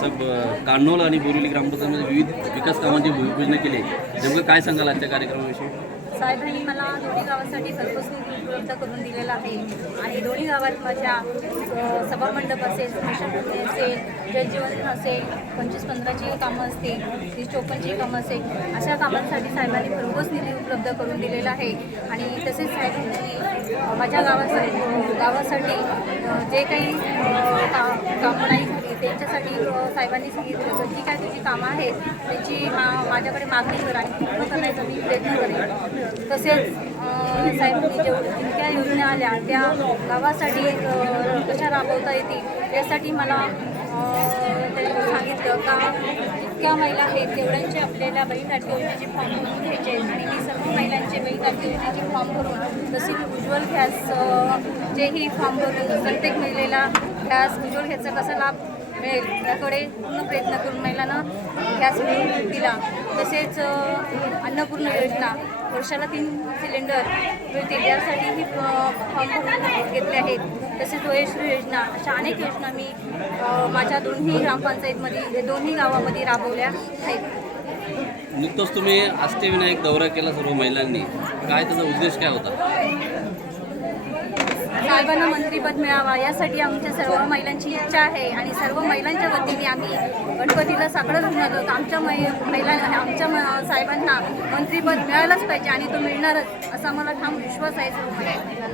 सब कान्होल आणि बोरिवली ग्रामपंचायतमध्ये विविध विकास कामांची भूमिपूजन केली. नेमकं काय सांगाल आजच्या कार्यक्रमाविषयी? साहेबांनी मला दोन्ही गावासाठी सर्वस्वी उपलब्ध करून दिलेला आहे. आणि दोन्ही गावात माझ्या सभामंडप असेल स्मशानभूमी असेल जलजीवन असेल पंचवीस पंधराची कामं असतील तीस चोपन्नची कामं असेल अशा कामांसाठी साहेबांनी भरघोस निधी उपलब्ध करून दिलेला आहे. आणि तसेच साहेबांनी माझ्या गावासाठी गावासाठी जे काही साहेबांनी सांगितलं तर जी काय तुझी कामं आहेत त्याची मा माझ्याकडे मागणी कर आणि पूर्ण करण्याचा मी प्रयत्न करेन. तसेच साहेबांनी जेव जितक्या योजना आल्या त्या गावासाठी एक कशा राबवता येतील यासाठी मला त्यांनी सांगितलं का जितक्या महिला आहेत तेवढ्यांचे आपल्याला बहिणाटी योजनेचे फॉर्म भरून घ्यायचे आणि मी सर्व महिलांचे बहिणाटी योजनेचे फॉर्म भरून तसेच उज्ज्वल गॅस अ, फॉर्म भरून प्रत्येक महिलेला गॅस उज्ज्वल गॅसचा कसा लाभ मिळेल याकडे पूर्ण प्रयत्न करून महिलांना गॅस दिला. तसेच अन्नपूर्ण योजना वर्षाला तीन सिलेंडर मिळतील. यासाठीही फॉर्म भरून घेतले आहेत. तसेच वयश्री योजना अशा अनेक योजना मी माझ्या दोन्ही ग्रामपंचायतमध्ये दोन्ही गावामध्ये राबवल्या आहेत. नुकतंच तुम्ही अष्टविनायक दौरा केला सर्व महिलांनी. काय त्याचा उद्देश काय होता? साहेबांना मंत्रीपद मिळावा यासाठी आमच्या सर्व महिलांची इच्छा आहे आणि सर्व महिलांच्या वतीने आम्ही गणपतीला साकडं घालून आलो. आमच्या मै महिलांना आमच्या साहेबांना मंत्रीपद मिळायलाच पाहिजे आणि तो मिळणारच असा मला ठाम विश्वास आहे सर्व महिलांना